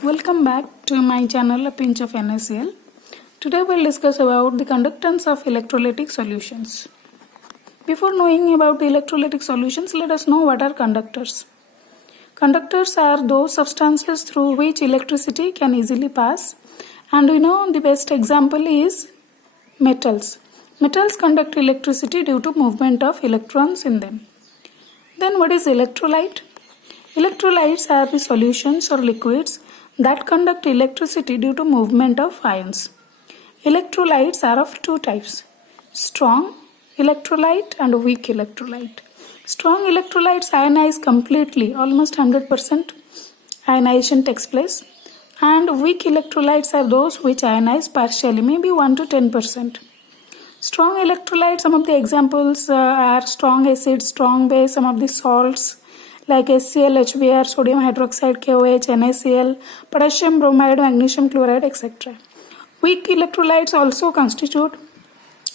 Welcome back to my channel A Pinch of NaCl. Today we'll discuss about the conductance of electrolytic solutions. Before knowing about the electrolytic solutions, let us know what are conductors. Conductors are those substances through which electricity can easily pass, and we know the best example is metals. Metals conduct electricity due to movement of electrons in them. Then what is electrolyte? Electrolytes are the solutions or liquids that conduct electricity due to movement of ions. Electrolytes are of two types: strong electrolyte and weak electrolyte. Strong electrolytes ionize completely, almost 100% ionization takes place, and weak electrolytes are those which ionize partially, maybe 1 to 10%. Strong electrolytes, some of the examples are strong acid, strong base, some of the salts like HCl, HBr, sodium hydroxide, KOH, NaCl, potassium bromide, magnesium chloride, etc. Weak electrolytes also constitute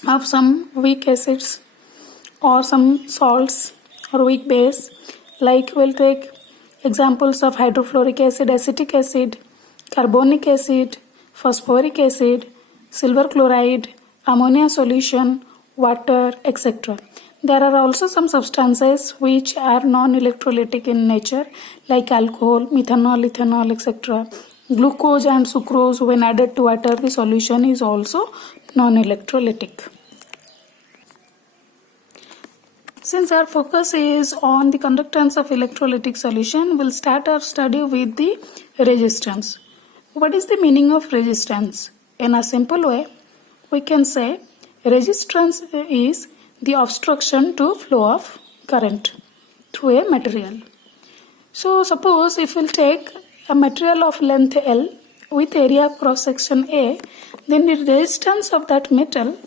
of some weak acids or some salts or weak base, like we'll take examples of hydrofluoric acid, acetic acid, carbonic acid, phosphoric acid, silver chloride, ammonia solution, water, etc. There are also some substances which are non-electrolytic in nature, like alcohol, methanol, ethanol, etc. Glucose and sucrose, when added to water, the solution is also non-electrolytic. Since our focus is on the conductance of electrolytic solution, we'll start our study with the resistance. What is the meaning of resistance? In a simple way, we can say resistance is the obstruction to flow of current through a material. So suppose if we'll take a material of length L with area cross section A, then the resistance of that metal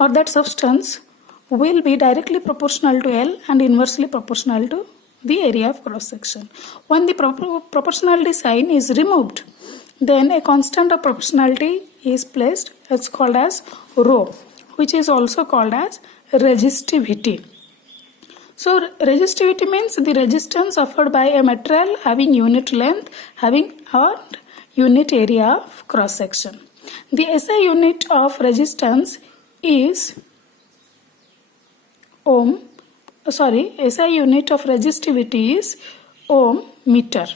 or that substance will be directly proportional to L and inversely proportional to the area of cross section. When the proportionality sign is removed, then a constant of proportionality is placed. It's called as rho, which is also called as resistivity. So resistivity means the resistance offered by a material having unit length, having a unit area of cross section. The SI unit of resistance is SI unit of resistivity is ohm meter.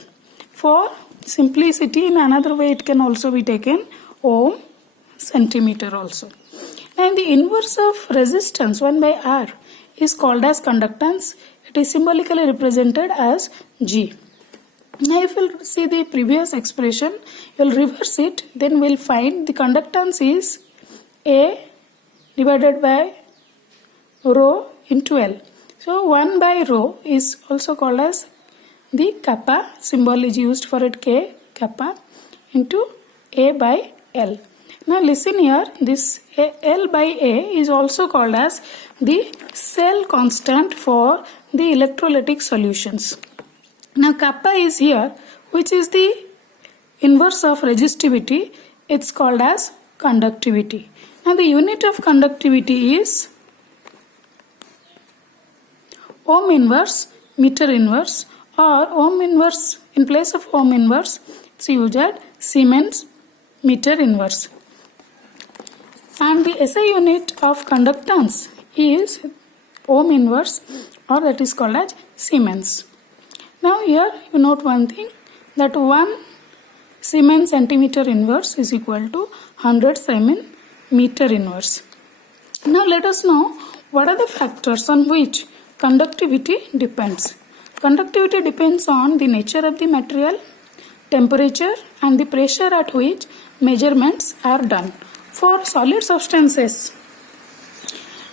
For simplicity, in another way it can also be taken ohm centimeter also. And the inverse of resistance 1 by R is called as conductance. It is symbolically represented as G. Now if we'll see the previous expression, we'll reverse it, then we'll find the conductance is A divided by rho into L. So 1 by rho is also called as the kappa, symbol is used for it, K, kappa, into A by L. Now listen here, this L by A is also called as the cell constant for the electrolytic solutions. Now kappa is here, which is the inverse of resistivity. It's called as conductivity. Now the unit of conductivity is ohm inverse, meter inverse, or ohm inverse. In place of ohm inverse, it's used as Siemens meter inverse. And the SI unit of conductance is ohm inverse, or that is called as Siemens. Now here you note one thing, that 1 Siemens centimeter inverse is equal to 100 Siemens meter inverse. Now let us know what are the factors on which conductivity depends. Conductivity depends on the nature of the material, temperature, and the pressure at which measurements are done. For solid substances,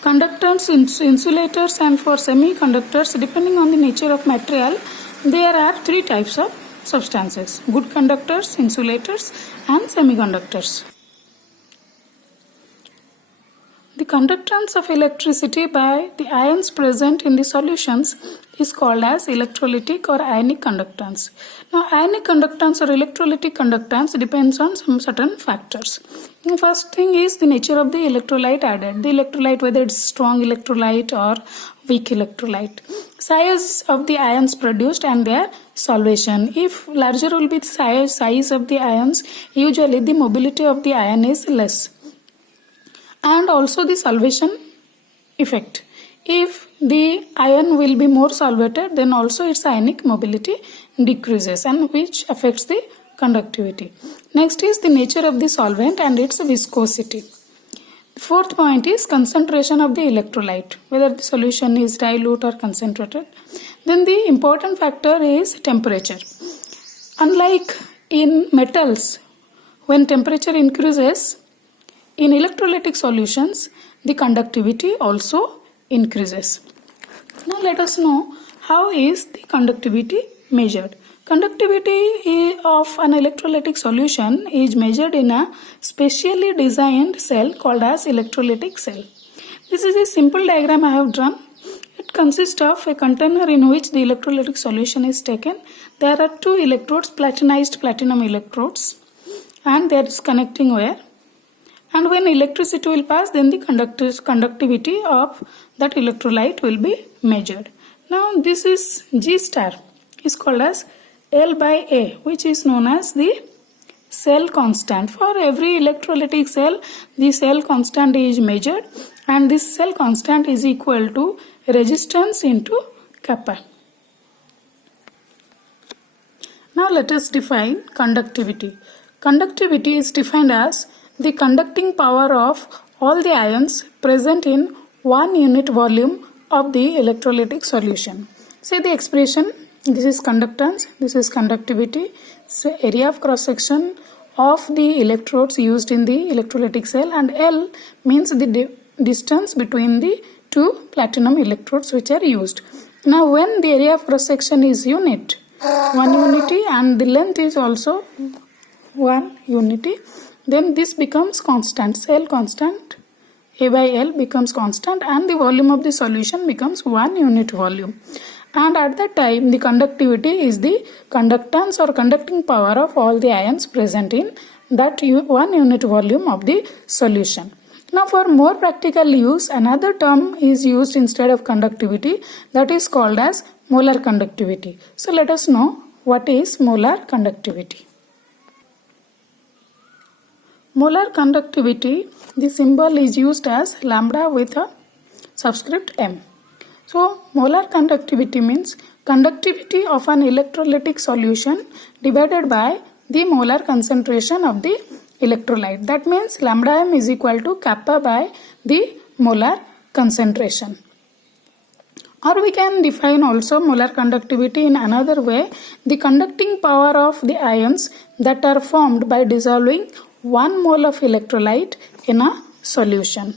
conductors, insulators, and for semiconductors, depending on the nature of material, there are 3 types of substances: good conductors, insulators, and semiconductors. The conductance of electricity by the ions present in the solutions is called as electrolytic or ionic conductance. Now, ionic conductance or electrolytic conductance depends on some certain factors. The first thing is the nature of the electrolyte added. The electrolyte, whether it's strong electrolyte or weak electrolyte. Size of the ions produced and their solvation. If larger will be the size of the ions, usually the mobility of the ion is less. And also the solvation effect. If the ion will be more solvated, then also its ionic mobility decreases, and which affects the conductivity. Next is the nature of the solvent and its viscosity. The fourth point is concentration of the electrolyte, whether the solution is dilute or concentrated. Then the important factor is temperature. Unlike in metals, when temperature increases, in electrolytic solutions, the conductivity also increases. Now let us know how is the conductivity measured. Conductivity of an electrolytic solution is measured in a specially designed cell called as electrolytic cell. This is a simple diagram I have drawn. It consists of a container in which the electrolytic solution is taken. There are two electrodes, platinized platinum electrodes, and there is connecting wire. And when electricity will pass, then the conductivity of that electrolyte will be measured. Now this is G star is called as L by A, which is known as the cell constant. For every electrolytic cell, the cell constant is measured, and this cell constant is equal to resistance into kappa. Now let us define conductivity. Conductivity is defined as the conducting power of all the ions present in 1 unit volume of the electrolytic solution. Say the expression, this is conductance, this is conductivity, so area of cross section of the electrodes used in the electrolytic cell, and L means the distance between the two platinum electrodes which are used. Now when the area of cross section is unit, 1 unity, and the length is also 1 unity, then this becomes constant. Cell constant A by L becomes constant, and the volume of the solution becomes 1 unit volume. And at that time, the conductivity is the conductance or conducting power of all the ions present in that 1 unit volume of the solution. Now for more practical use, another term is used instead of conductivity, that is called as molar conductivity. So let us know what is molar conductivity. Molar conductivity, the symbol is used as lambda with a subscript m. So molar conductivity means conductivity of an electrolytic solution divided by the molar concentration of the electrolyte. That means lambda m is equal to kappa by the molar concentration. Or we can define also molar conductivity in another way, the conducting power of the ions that are formed by dissolving 1 mole of electrolyte in a solution.